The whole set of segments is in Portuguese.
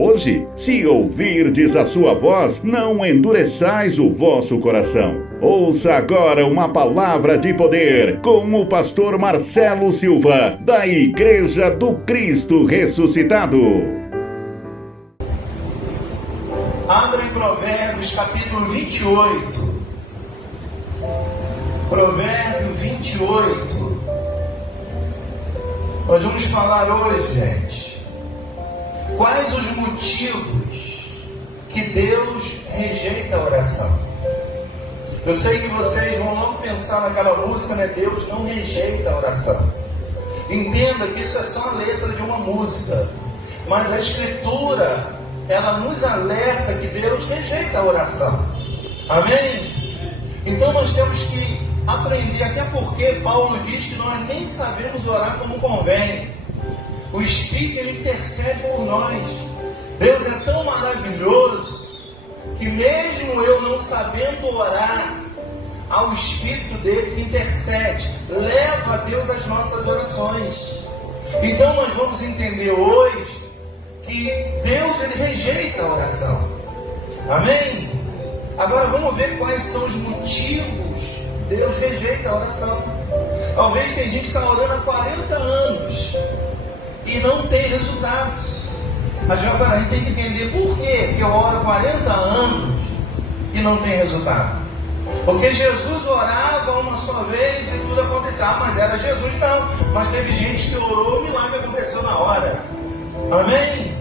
Hoje, se ouvirdes a sua voz, não endureçais o vosso coração. Ouça agora uma palavra de poder com o pastor Marcelo Silva, da Igreja do Cristo Ressuscitado. Abra em Provérbios capítulo 28. Provérbio 28. Nós vamos falar hoje, gente, quais os motivos que Deus rejeita a oração. Eu sei que vocês vão logo pensar naquela música, né? Deus não rejeita a oração. Entenda que isso é só a letra de uma música, mas a Escritura, ela nos alerta que Deus rejeita a oração. Amém? Então nós temos que aprender, até porque Paulo diz que nós nem sabemos orar como convém. O Espírito, ele intercede por nós. Deus é tão maravilhoso que mesmo eu não sabendo orar, há o Espírito dele que intercede, leva a Deus as nossas orações. Então nós vamos entender hoje que Deus, ele rejeita a oração. Amém? Agora vamos ver quais são os motivos. Deus rejeita a oração. Talvez tem gente que está orando há 40 anos e não tem resultados. Mas agora a gente tem que entender por quê que eu oro 40 anos e não tem resultado. Porque Jesus orava uma só vez e tudo aconteceu. Mas era Jesus? Não. Mas teve gente que orou, o milagre aconteceu na hora. Amém?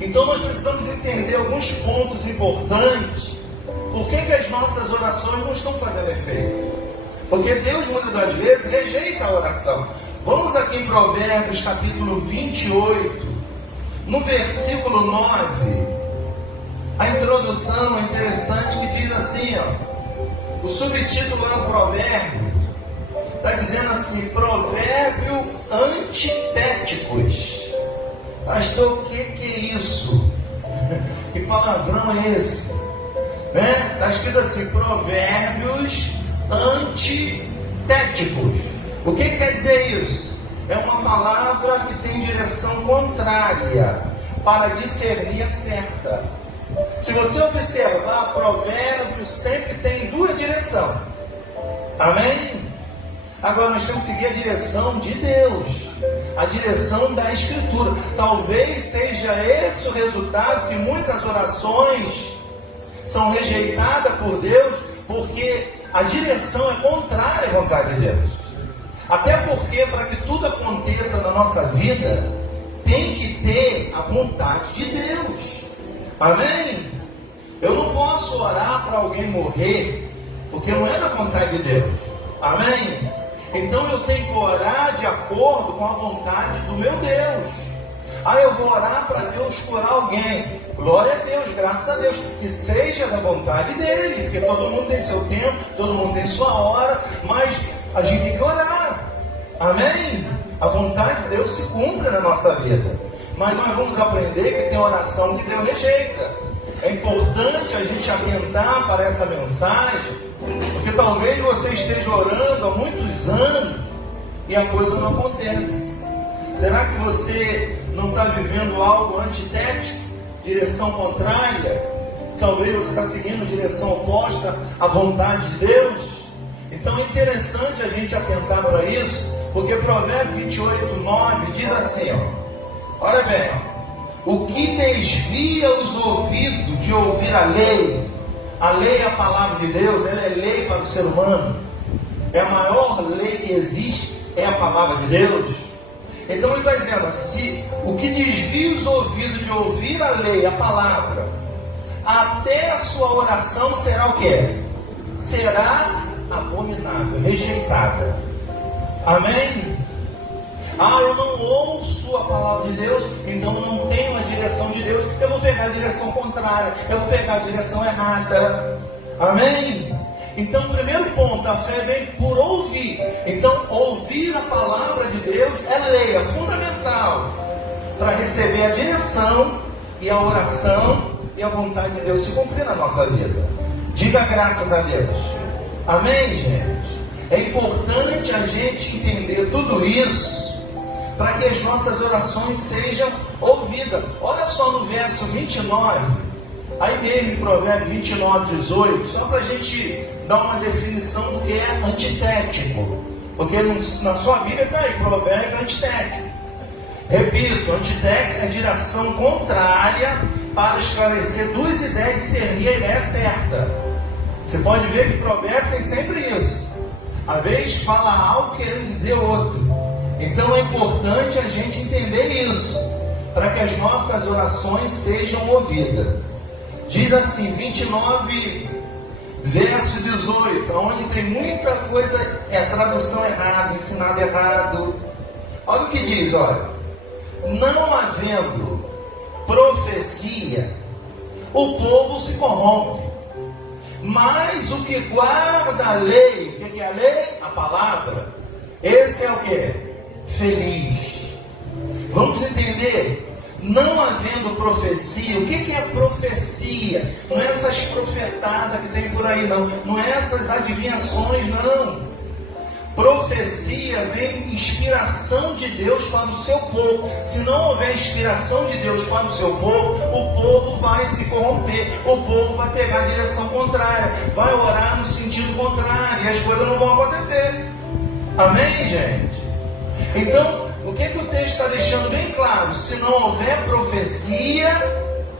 Então nós precisamos entender alguns pontos importantes. Por que as nossas orações não estão fazendo efeito? Porque Deus, muitas das vezes, rejeita a oração. Vamos aqui em Provérbios, capítulo 28, no versículo 9. A introdução é interessante, que diz assim, ó, o subtítulo lá do provérbio está dizendo assim: provérbio antitéticos. Pastor, o que é isso? Que palavrão é esse? Está escrito assim: provérbios antitéticos. O que quer dizer isso? É uma palavra que tem direção contrária para discernir a certa. Se você observar, provérbios sempre tem duas direções. Amém? Agora nós temos que seguir a direção de Deus, a direção da Escritura. Talvez seja esse o resultado que muitas orações são rejeitadas por Deus, porque a direção é contrária à vontade de Deus. Até porque, para que tudo aconteça na nossa vida, tem que ter a vontade de Deus. Amém? Eu não posso orar para alguém morrer, porque não é da vontade de Deus. Amém? Então eu tenho que orar de acordo com a vontade do meu Deus. Eu vou orar para Deus curar alguém. Glória a Deus, graças a Deus, que seja da vontade dele, porque todo mundo tem seu tempo, todo mundo tem sua hora, mas a gente tem que orar. Amém? A vontade de Deus se cumpre na nossa vida. Mas nós vamos aprender que tem oração que Deus rejeita. É importante a gente atentar para essa mensagem, porque talvez você esteja orando há muitos anos e a coisa não acontece. Será que você não está vivendo algo antitético, direção contrária? Talvez você está seguindo direção oposta à vontade de Deus? Então é interessante a gente atentar para isso, porque Provérbio 28, 9 diz assim, olha bem, o que desvia os ouvidos de ouvir a lei é a palavra de Deus, ela é lei para o ser humano, é a maior lei que existe, é a palavra de Deus. Então ele está dizendo, se o que desvia os ouvidos de ouvir a lei, a palavra, até a sua oração será o quê? Será abominável, rejeitada. Amém? Eu não ouço a palavra de Deus, então não tenho a direção de Deus, eu vou pegar a direção contrária, eu vou pegar a direção errada. Amém? Então, o primeiro ponto, a fé vem por ouvir. Então, ouvir a palavra de Deus é lei, é fundamental para receber a direção e a oração e a vontade de Deus se cumprir na nossa vida. Diga graças a Deus. Amém, gente? É importante a gente entender tudo isso, para que as nossas orações sejam ouvidas. Olha só no verso 29, aí mesmo em Provérbios 29, 18, só para a gente dar uma definição do que é antitético, porque na sua Bíblia está aí, Provérbio antitético. Repito, antitético é direção contrária para esclarecer duas ideias e discernir a ideia certa. Você pode ver que Provérbio tem sempre isso. Às vezes fala algo querendo dizer outro. Então é importante a gente entender isso, para que as nossas orações sejam ouvidas. Diz assim, 29, verso 18, onde tem muita coisa, tradução errada, ensinado errado. Olha o que diz, olha. Não havendo profecia, o povo se corrompe. Mas o que guarda a lei, o que é a lei? A palavra. Esse é o que? Feliz. Vamos entender? Não havendo profecia, o que é profecia? Não é essas profetadas que tem por aí, não. Não é essas adivinhações, não. Profecia vem inspiração de Deus para o seu povo. Se não houver inspiração de Deus para o seu povo, o povo vai se corromper. O povo vai pegar a direção contrária, vai orar no sentido contrário, e as coisas não vão acontecer. Amém, gente? Então, o que o texto está deixando bem claro? Se não houver profecia,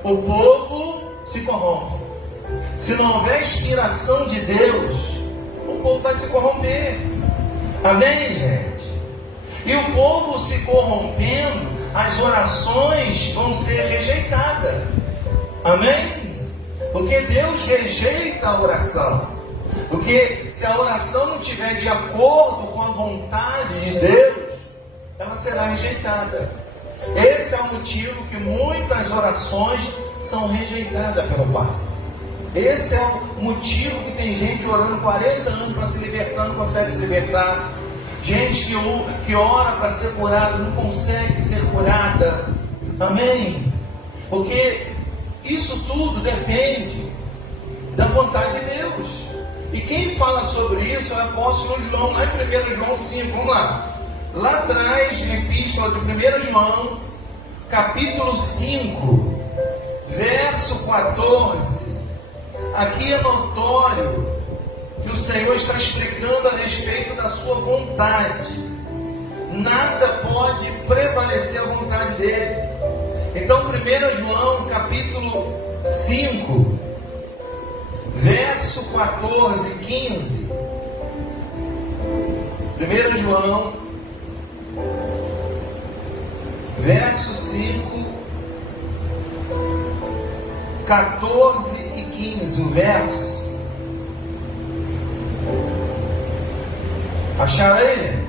o povo se corrompe. Se não houver inspiração de Deus, o povo vai se corromper. Amém, gente? E o povo se corrompendo, as orações vão ser rejeitadas. Amém? Porque Deus rejeita a oração. Porque se a oração não estiver de acordo com a vontade de Deus, ela será rejeitada. Esse é o motivo que muitas orações são rejeitadas pelo Pai. Esse é o motivo que tem gente orando 40 anos para se libertar, não consegue se libertar. Gente que ora para ser curada, não consegue ser curada. Amém? Porque isso tudo depende da vontade de Deus. E quem fala sobre isso é o apóstolo João, lá em 1 João 5, vamos lá. Lá atrás, na epístola de 1 João, capítulo 5, verso 14. Aqui é notório que o Senhor está explicando a respeito da sua vontade. Nada pode prevalecer a vontade dele. Então, 1 João, capítulo 5, verso 14 e 15. 1 João, verso 5, 14 e 15, o verso. Acharam aí?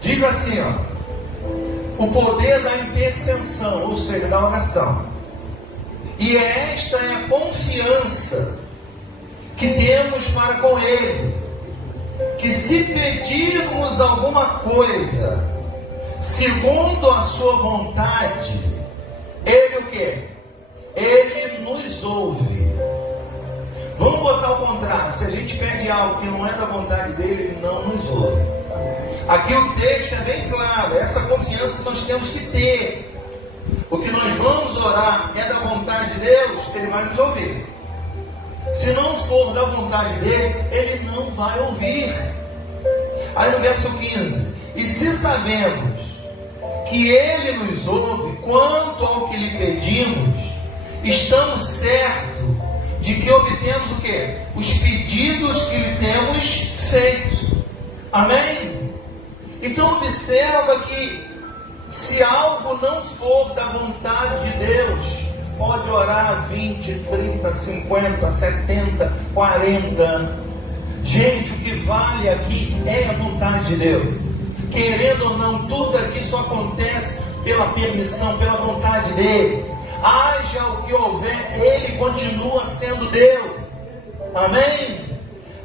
Diz assim, ó. O poder da intercessão, ou seja, da oração. E esta é a confiança que temos para com Ele. Que se pedirmos alguma coisa, segundo a sua vontade, Ele o quê? Ele nos ouve. Vamos botar ao contrário. Se a gente pede algo que não é da vontade dele, Ele não nos ouve. Aqui o texto é bem claro. Essa confiança nós temos que ter. O que nós vamos orar é da vontade de Deus, Ele vai nos ouvir. Se não for da vontade dele, Ele não vai ouvir. Aí no verso 15. E se sabemos que Ele nos ouve quanto ao que lhe pedimos, estamos certos de que obtemos o quê? Os pedidos que lhe temos feito. Amém? Então observa que se algo não for da vontade de Deus, pode orar 20, 30, 50, 70, 40. Gente, o que vale aqui é a vontade de Deus. Querendo ou não, tudo aqui só acontece pela permissão, pela vontade dele. Haja o que houver, Ele continua sendo Deus. Amém?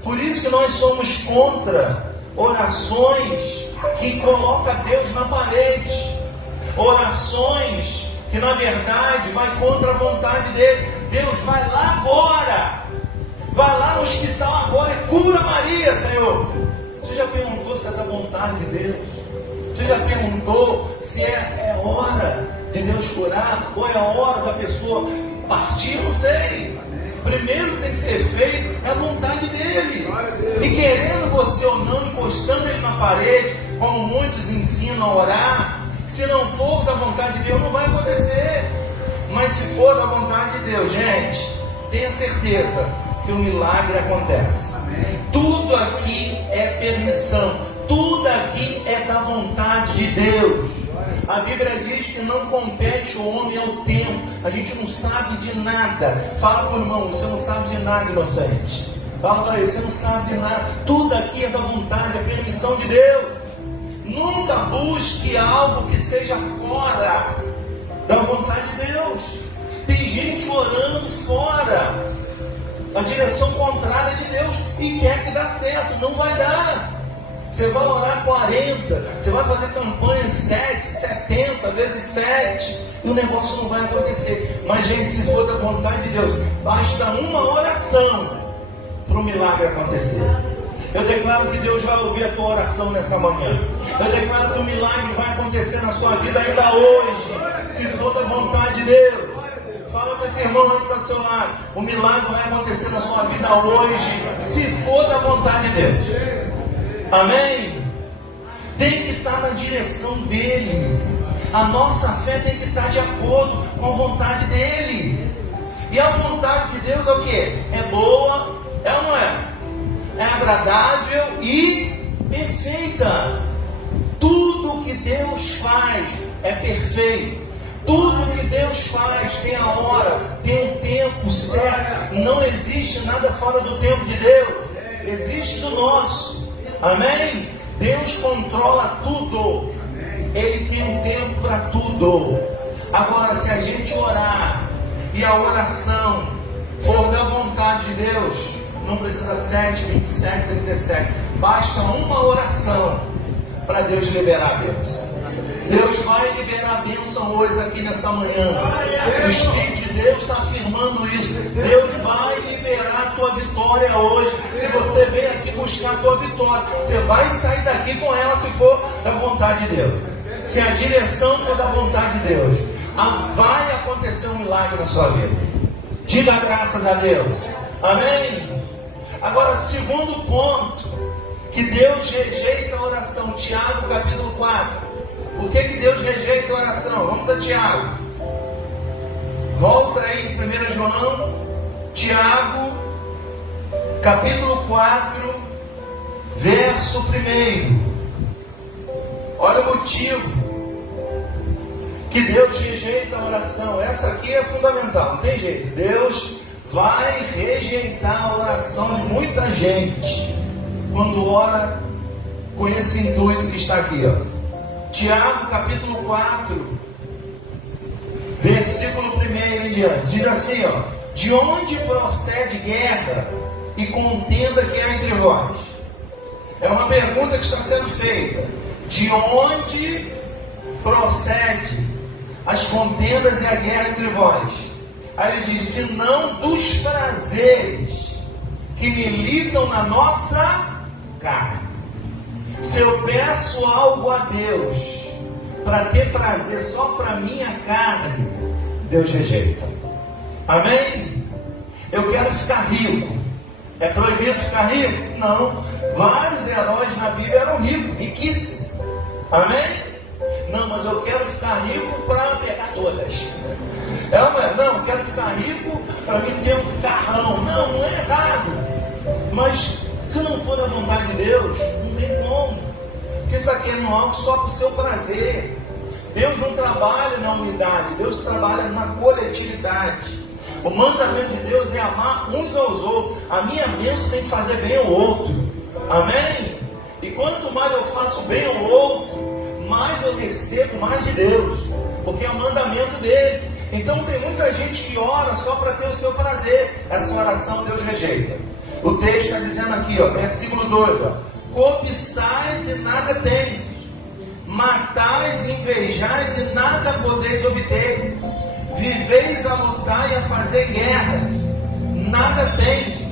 Por isso que nós somos contra orações que colocam Deus na parede. Orações que na verdade vai contra a vontade dele. Deus, vai lá agora. Vai lá no hospital agora e cura Maria, Senhor. Você já perguntou se é da vontade de Deus? Você já perguntou se é hora de Deus curar ou é hora da pessoa partir? Não sei. Primeiro tem que ser feito a vontade dele. E querendo você ou não, encostando ele na parede, como muitos ensinam a orar, se não for da vontade de Deus, não vai acontecer. Mas se for da vontade de Deus, gente, tenha certeza que o milagre acontece. Tudo aqui é permissão, tudo aqui é da vontade de Deus. A Bíblia diz que não compete o homem ao tempo. A gente não sabe de nada. Fala para o irmão, você não sabe de nada, inocente. Fala para ele, você não sabe de nada. Tudo aqui é da vontade, é permissão de Deus. Nunca busque algo que seja fora da vontade de Deus. Tem gente orando fora, na direção contrária de Deus, e quer que dê certo. Não vai dar. Você vai orar 40, você vai fazer campanha 7, 70 vezes 7, e o negócio não vai acontecer. Mas, gente, se for da vontade de Deus, basta uma oração para o milagre acontecer. Eu declaro que Deus vai ouvir a tua oração nessa manhã. Eu declaro que o milagre vai acontecer na sua vida ainda hoje, se for da vontade de Deus. Fala para esse irmão aí que está ao seu lado, o milagre vai acontecer na sua vida hoje, se for da vontade de Deus. Amém? Tem que estar na direção dele. A nossa fé tem que estar de acordo com a vontade dele. E a vontade de Deus é o que? É boa, é ou não é? É agradável e perfeita. Tudo que Deus faz é perfeito. Tudo que Deus faz tem a hora, tem um tempo certo. Não existe nada fora do tempo de Deus. Existe do nosso. Amém? Deus controla tudo. Ele tem um tempo para tudo. Agora, se a gente orar e a oração for da vontade de Deus, não precisa 7, 27, 37. Basta uma oração para Deus liberar a bênção. Deus vai liberar a bênção hoje aqui nessa manhã. O Espírito de Deus está afirmando isso. Deus vai liberar a tua vitória hoje. Se você vem aqui buscar a tua vitória, você vai sair daqui com ela se for da vontade de Deus. Se a direção for da vontade de Deus, vai acontecer um milagre na sua vida. Diga graças a Deus. Amém? Agora, segundo ponto, que Deus rejeita a oração. Tiago capítulo 4. Por que Deus rejeita a oração? Vamos a Tiago. Volta aí em 1 João. Tiago, capítulo 4, verso 1. Olha o motivo que Deus rejeita a oração. Essa aqui é fundamental, não tem jeito. Deus vai rejeitar a oração de muita gente quando ora com esse intuito que está aqui, ó. Tiago capítulo 4, versículo 1 em diante, diz assim, ó: de onde procede guerra e contenda que há entre vós? É uma pergunta que está sendo feita. De onde procede as contendas e a guerra entre vós? Aí ele diz, se não dos prazeres que militam na nossa carne. Se eu peço algo a Deus para ter prazer só para minha carne, Deus rejeita. Amém? Eu quero ficar rico. É proibido ficar rico? Não. Vários heróis na Bíblia eram ricos, riquíssimos. Amém? Não, mas eu quero ficar rico para pegar todas. É ou não é? Não, eu quero ficar rico para mim ter um carrão. Não, não é errado. Mas se não for da vontade de Deus, não tem como. Porque isso aqui é no alto só para o seu prazer. Deus não trabalha na unidade, Deus trabalha na coletividade. O mandamento de Deus é amar uns aos outros. A minha bênção tem que fazer bem ao outro. Amém? E quanto mais eu faço bem ao outro, mais eu recebo mais de Deus. Porque é o mandamento dele. Então tem muita gente que ora só para ter o seu prazer. Essa oração Deus rejeita. O texto está dizendo aqui, ó, versículo 2, ó: cobiçais e nada tendes, matais e invejais e nada podeis obter, viveis a lutar e a fazer guerra, nada tendes,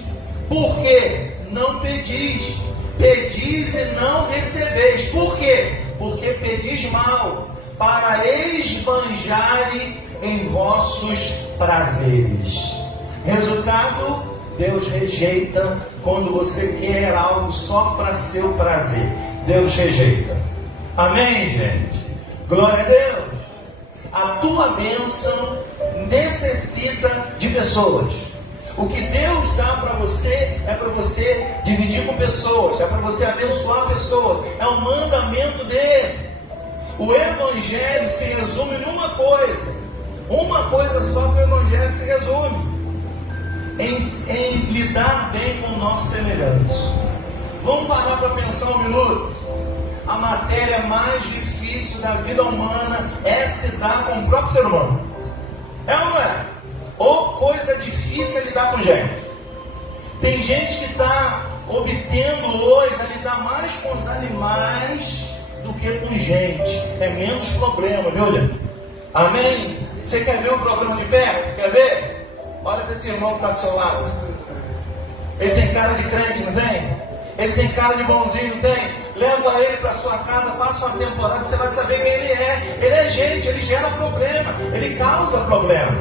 porque não pedis, pedis e não recebeis. Por quê? porque pedis mal, para esbanjarem em vossos prazeres. Resultado, Deus rejeita quando você quer algo só para seu prazer. Deus rejeita. Amém, gente? Glória a Deus. A tua bênção necessita de pessoas. O que Deus dá para você é para você dividir com pessoas, é para você abençoar pessoas. É um mandamento dele. O Evangelho se resume numa coisa. Uma coisa só que o Evangelho se resume. Em lidar bem com nossos semelhantes. Vamos parar para pensar um minuto. A matéria mais difícil da vida humana é se dar com o próprio ser humano. É ou não é? Ou coisa difícil é lidar com gente. Tem gente que está obtendo hoje a lidar mais com os animais do que com gente. É menos problema, viu, gente? Amém? Você quer ver um problema de perto? Quer ver? Olha para esse irmão que está do seu lado. Ele tem cara de crente, não tem? Ele tem cara de bonzinho, não tem? Leva ele para sua casa, passa uma temporada, você vai saber quem ele é. Ele é gente, ele gera problema, ele causa problema.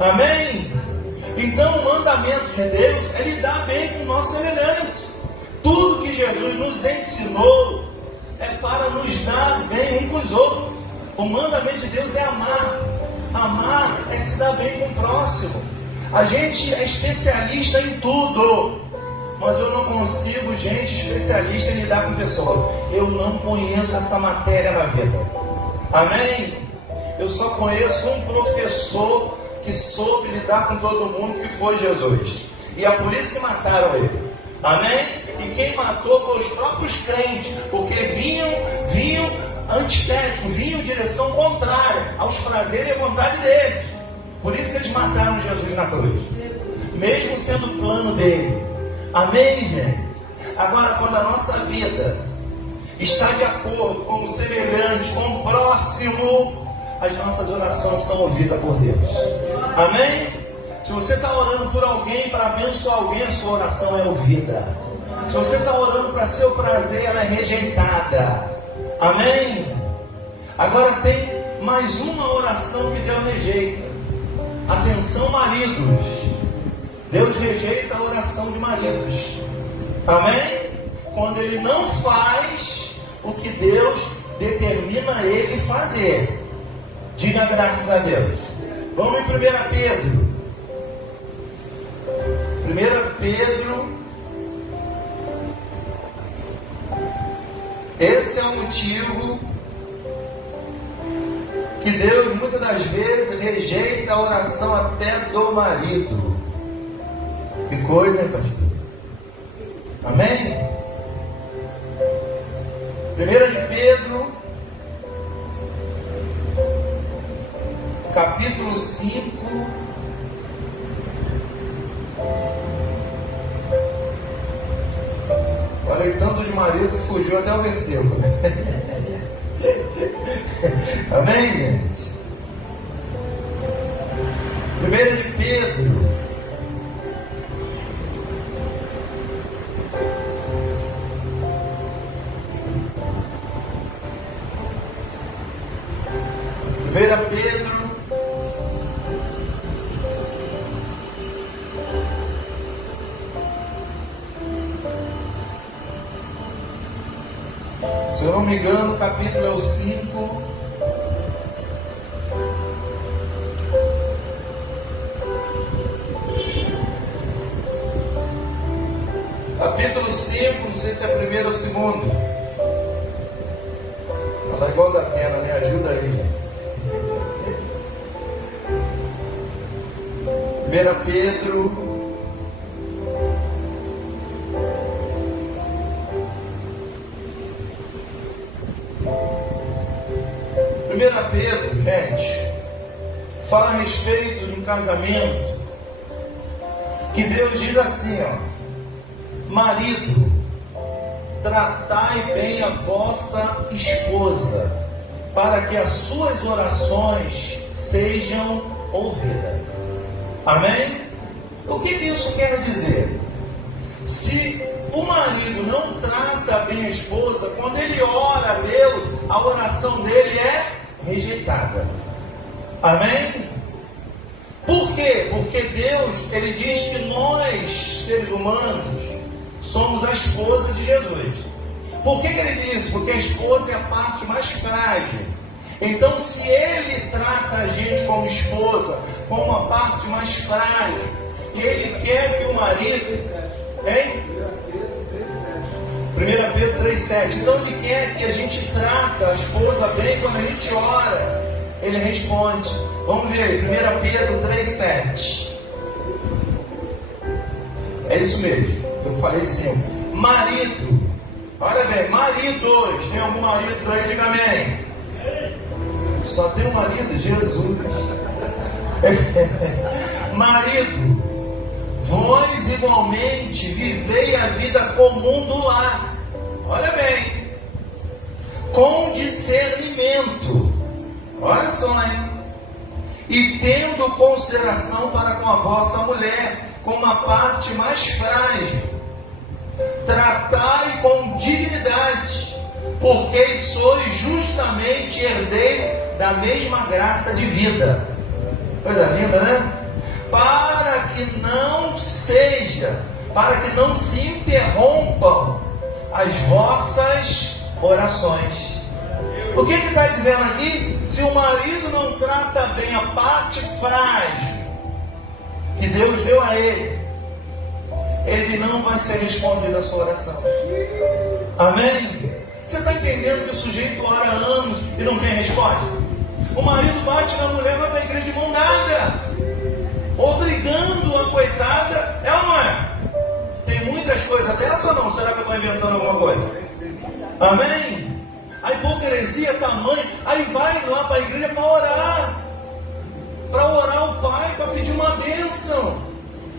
Amém? Então o mandamento de Deus é lidar bem com o nosso semelhante. Tudo que Jesus nos ensinou é para nos dar bem uns com os outros. O mandamento de Deus é amar. Amar é se dar bem com o próximo. A gente é especialista em tudo, mas eu não consigo, gente, especialista em lidar com pessoas. Eu não conheço essa matéria na vida. Amém? Eu só conheço um professor que soube lidar com todo mundo, que foi Jesus. E é por isso que mataram ele. Amém? E quem matou foi os próprios crentes, porque vinham antitéticos, vinham em direção contrária aos prazeres e à vontade deles. Por isso que eles mataram Jesus na cruz, mesmo sendo o plano dele. Amém, gente? Agora, quando a nossa vida está de acordo com o semelhante, com o próximo, as nossas orações são ouvidas por Deus. Amém? Se você está orando por alguém, para abençoar alguém, a sua oração é ouvida. Se você está orando para seu prazer, ela é rejeitada. Amém? Agora tem mais uma oração que Deus rejeita. Atenção, maridos. Deus rejeita a oração de maridos. Amém? Quando ele não faz o que Deus determina ele fazer. Diga graças a Deus. Vamos em 1 Pedro. 1 Pedro. Esse é o motivo que Deus muitas das vezes rejeita a oração até do marido. Que coisa, hein, pastor? Amém? 1 Pedro, capítulo 5. Falei tanto de marido que fugiu até o versículo. Amém, gente? 1 de Pedro, se eu não me engano, o capítulo é o 5. Capítulo 5, não sei se é primeiro ou segundo. Fala igual da pena, né? Ajuda aí, gente. 1 Pedro. Pedro, gente, fala a respeito de um casamento que Deus diz assim, ó: marido, tratai bem a vossa esposa, para que as suas orações sejam ouvidas. Amém? O que isso quer dizer? Se o marido não trata bem a esposa, quando ele ora a Deus, a oração dele é rejeitada. Amém? Por quê? Porque Deus, ele diz que nós, seres humanos, somos a esposa de Jesus. Por que ele diz isso? Porque a esposa é a parte mais frágil. Então, se ele trata a gente como esposa, como a parte mais frágil, e ele quer que o marido... Hein? 1 Pedro 3,7. Então ele quer que a gente trate a esposa bem. Quando a gente ora, ele responde. Vamos ver, 1 Pedro 3,7. É isso mesmo, eu falei sim. Marido, olha bem, maridos. Tem algum marido aí? Diga amém. Só tem um marido, Jesus. Marido, vós igualmente vivei a vida comum do lar. Olha bem, com discernimento. Olha só, hein? E tendo consideração para com a vossa mulher, como a parte mais frágil. Tratai com dignidade, porque sois justamente herdeiro da mesma graça de vida. Coisa linda, né? Para que não se interrompam as vossas orações. O que está dizendo aqui? Se o marido não trata bem a parte frágil que Deus deu a ele, ele não vai ser respondido a sua oração. Amém? Você está entendendo que o sujeito ora há anos e não tem resposta? O marido bate na mulher, vai para a igreja de mão dada, obrigando a coitada. É ou não é? Tem muitas coisas dessa ou não? Será que eu estou inventando alguma coisa? Amém? A hipocrisia tamanha. Aí vai lá para a igreja para orar ao pai, para pedir uma bênção.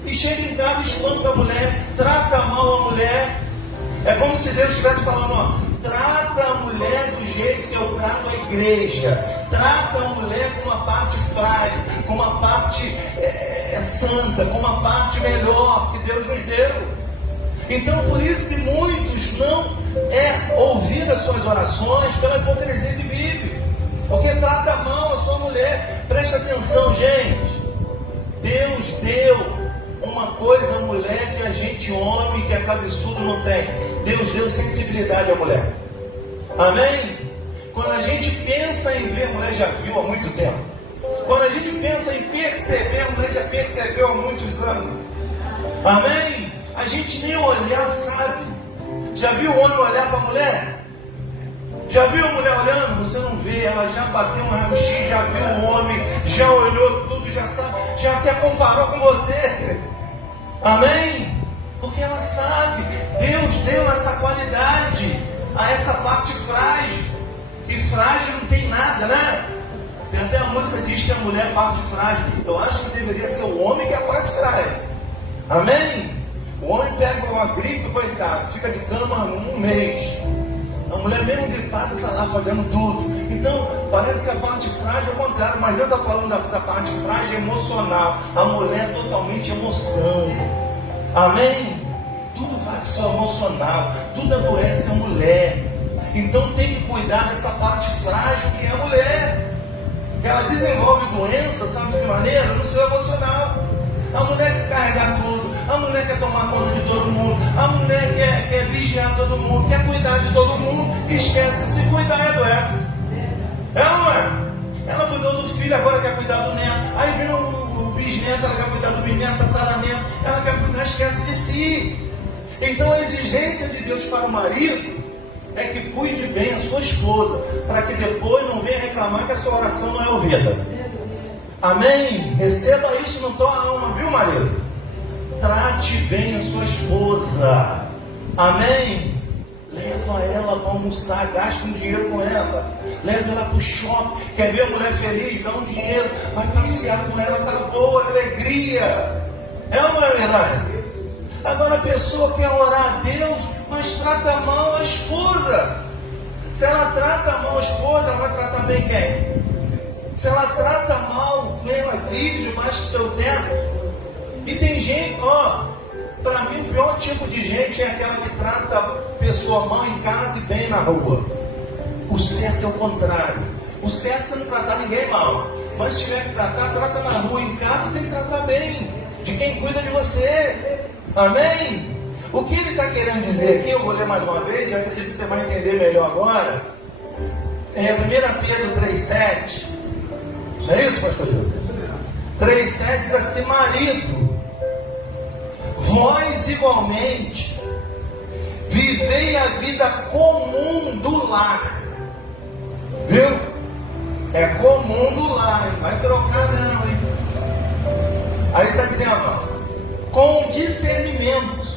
E chega em casa e espanca a mulher, trata mal a mulher. É como se Deus estivesse falando, ó, trata a mulher do jeito que eu trato a igreja. Trata a mulher com uma parte frágil, com uma parte santa, com uma parte melhor que Deus nos deu. Então, por isso que muitos não ouvir as suas orações pela hipocrisia que vive. Porque trata mal a sua mulher. Preste atenção, gente. Deus deu uma coisa à mulher que a gente, homem, que é cabeçudo, não tem. Deus deu sensibilidade à mulher. Amém? Quando a gente pensa em ver, a mulher já viu há muito tempo. Quando a gente pensa em perceber, a mulher já percebeu há muitos anos. Amém? A gente nem olhar sabe. Já viu o homem olhar para a mulher? Já viu a mulher olhando? Você não vê, ela já bateu um raio-x, já viu o homem, já olhou tudo, já sabe, já até comparou com você. Amém? Porque ela sabe, Deus deu essa qualidade a essa parte frágil. E frágil não tem nada, né? Tem até a música que diz que a mulher é a parte frágil. Eu acho que deveria ser o homem que é a parte frágil. Amém? O homem pega uma gripe, coitado, fica de cama um mês. A mulher mesmo gripada está lá fazendo tudo. Então, parece que a parte frágil é o contrário. Mas Deus está falando dessa parte frágil emocional. A mulher é totalmente emoção. Amém? Tudo vai para o seu emocional. Tudo adoece a mulher. Então tem que cuidar dessa parte frágil que é a mulher. Ela desenvolve doença, sabe de que maneira? No seu emocional. A mulher quer carregar tudo. A mulher quer tomar conta de todo mundo. A mulher quer vigiar todo mundo. Quer cuidar de todo mundo. E esquece, se cuidar e adoece. É ou não é? Ela cuidou do filho, agora quer cuidar do neto. Aí vem o bisneto, ela quer cuidar do bisneto, tataraneto. Ela quer cuidar, esquece de si. Então a exigência de Deus para o marido é que cuide bem a sua esposa, para que depois não venha reclamar que a sua oração não é ouvida. Amém? Receba isso na tua alma, viu, marido? Trate bem a sua esposa. Amém? Leva ela para almoçar, gasta um dinheiro com ela. Leva ela para o shopping. Quer ver a mulher feliz? Dá um dinheiro. Vai passear com ela, tá boa, alegria. É ou não é verdade? Agora a pessoa quer orar a Deus, mas trata mal a esposa. Se ela trata mal a esposa, ela vai tratar bem quem? Se ela trata mal, ela vive debaixo do seu teto. E tem gente, Para mim, o pior tipo de gente é aquela que trata a pessoa mal em casa e bem na rua. O certo é o contrário. O certo é você não tratar ninguém mal. Mas se tiver que tratar, trata na rua. Em casa você tem que tratar bem. De quem cuida de você. Amém? O que ele está querendo dizer aqui, eu vou ler mais uma vez, eu acredito que você vai entender melhor agora. É 1 Pedro 3,7. Não é isso, pastor Júlio? 3,7 diz assim: marido, vós igualmente vivei a vida comum do lar. Viu? É comum do lar, não vai trocar não, hein? Aí está dizendo, com discernimento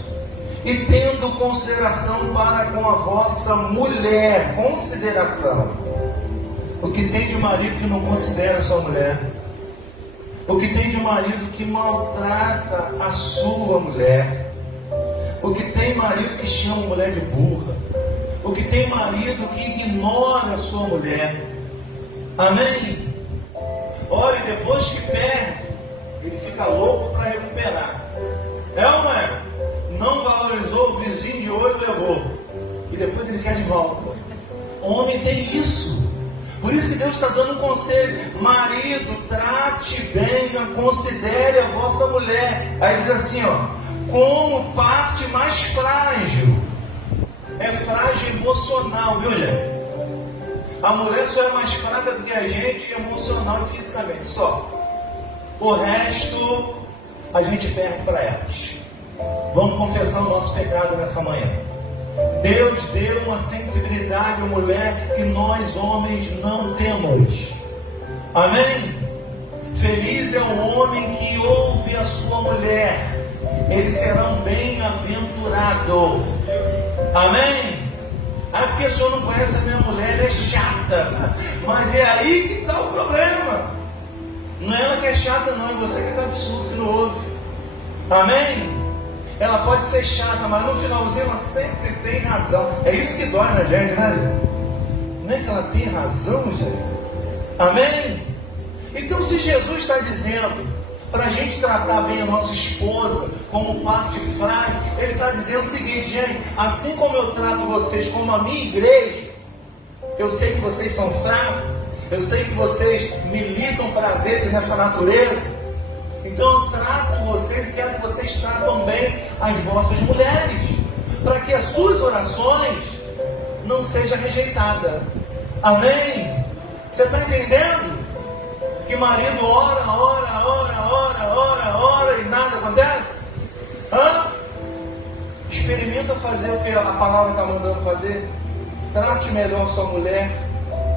e tendo consideração para com a vossa mulher. Consideração. O que tem de marido que não considera a sua mulher? O que tem de marido que maltrata a sua mulher? O que tem marido que chama a mulher de burra? O que tem marido que ignora a sua mulher? Amém? Olha, depois que perde, ele fica louco para recuperar. É ou não é? Não valorizou, o vizinho de olho levou. E depois ele quer de volta. O homem tem isso. Por isso que Deus está dando um conselho. Marido, trate bem, considere a vossa mulher. Aí diz assim, como parte mais frágil. É frágil emocional, viu, gente? A mulher só é mais fraca do que a gente, emocional e fisicamente, só. O resto, a gente perde para elas. Vamos confessar o nosso pecado nessa manhã. Deus deu uma sensibilidade à mulher que nós homens não temos. Amém? Feliz é o homem que ouve a sua mulher. Eles serão bem-aventurados. Amém? Porque o senhor não conhece a minha mulher, ela é chata. Mas é aí que está o problema. Não é ela que é chata, não. É você que está absurdo que não ouve. Amém? Ela pode ser chata, mas no finalzinho ela sempre tem razão. É isso que dói na gente, né? Não é que ela tem razão, gente? Amém? Então, se Jesus está dizendo para a gente tratar bem a nossa esposa como parte frágil, ele está dizendo o seguinte, gente: assim como eu trato vocês como a minha igreja, eu sei que vocês são fracos, eu sei que vocês militam prazeres nessa natureza, então eu trato vocês e quero que vocês tratam bem as vossas mulheres, para que as suas orações não sejam rejeitadas. Amém? Você está entendendo? Que marido ora e nada acontece? Experimenta fazer o que a palavra está mandando fazer. Trate melhor sua mulher.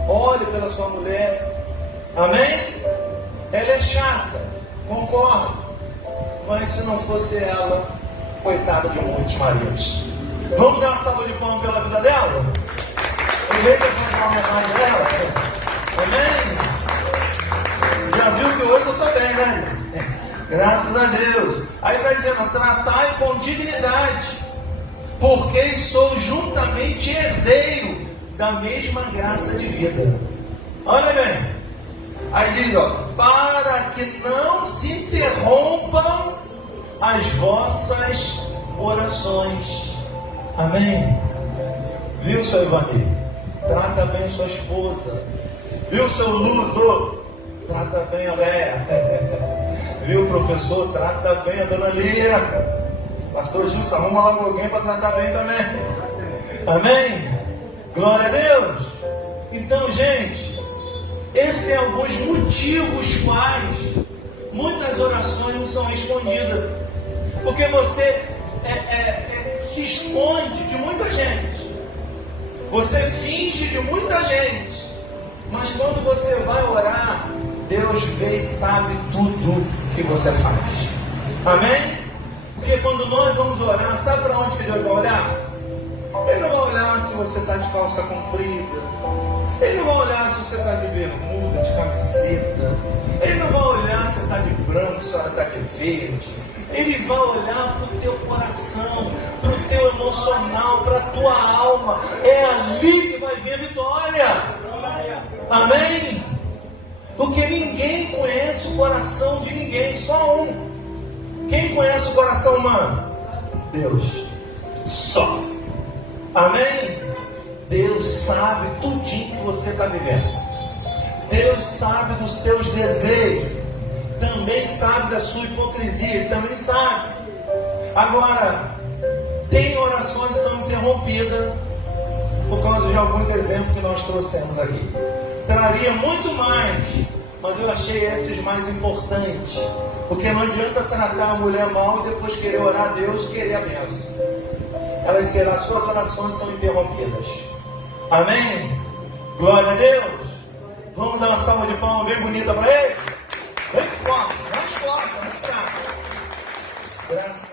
Ore pela sua mulher. Amém? Ela é chata, concordo. Mas se não fosse ela, coitada de muitos maridos. Vamos dar uma salva de palmas pela vida dela? Aproveita para fazer uma homenagem dela. Amém? Já viu que hoje eu estou bem, né? Graças a Deus. Aí está dizendo: tratai com dignidade, porque sou juntamente herdeiro da mesma graça de vida. Olha bem. Aí diz, para que não se interrompam as vossas orações. Amém? Viu, seu Ivanir? Trata bem sua esposa. Viu, seu Luso? Trata bem a Léa. Viu, professor? Trata bem a dona Lia. Pastor Jussa, arruma logo alguém para tratar bem também. Amém? Glória a Deus. Então, gente, esses são alguns motivos quais muitas orações não são respondidas. Porque você se esconde de muita gente. Você finge de muita gente. Mas quando você vai orar, Deus vê e sabe tudo que você faz. Amém? Porque quando nós vamos orar, sabe para onde que Deus vai olhar? Ele não vai olhar se você está de calça comprida. Ele não vai olhar se você está de bermuda, de camiseta. Ele não vai olhar se está de branco, se está de verde. Ele vai olhar para o teu coração, para o teu emocional, para a tua alma. É ali que vai vir a vitória. Amém? Porque ninguém conhece o coração de ninguém, só um. Quem conhece o coração humano? Deus. Só. Amém? Deus sabe tudinho que você está vivendo. Deus sabe dos seus desejos. Também sabe da sua hipocrisia. Também sabe. Agora, tem orações que são interrompidas por causa de alguns exemplos que nós trouxemos aqui. Traria muito mais, mas eu achei esses mais importantes. Porque não adianta tratar a mulher mal e depois querer orar a Deus e querer a bênção. As suas orações são interrompidas. Amém? Glória a Deus. Vamos dar uma salva de palmas bem bonita para ele? Bem forte, mais forte, mais fraco. Graças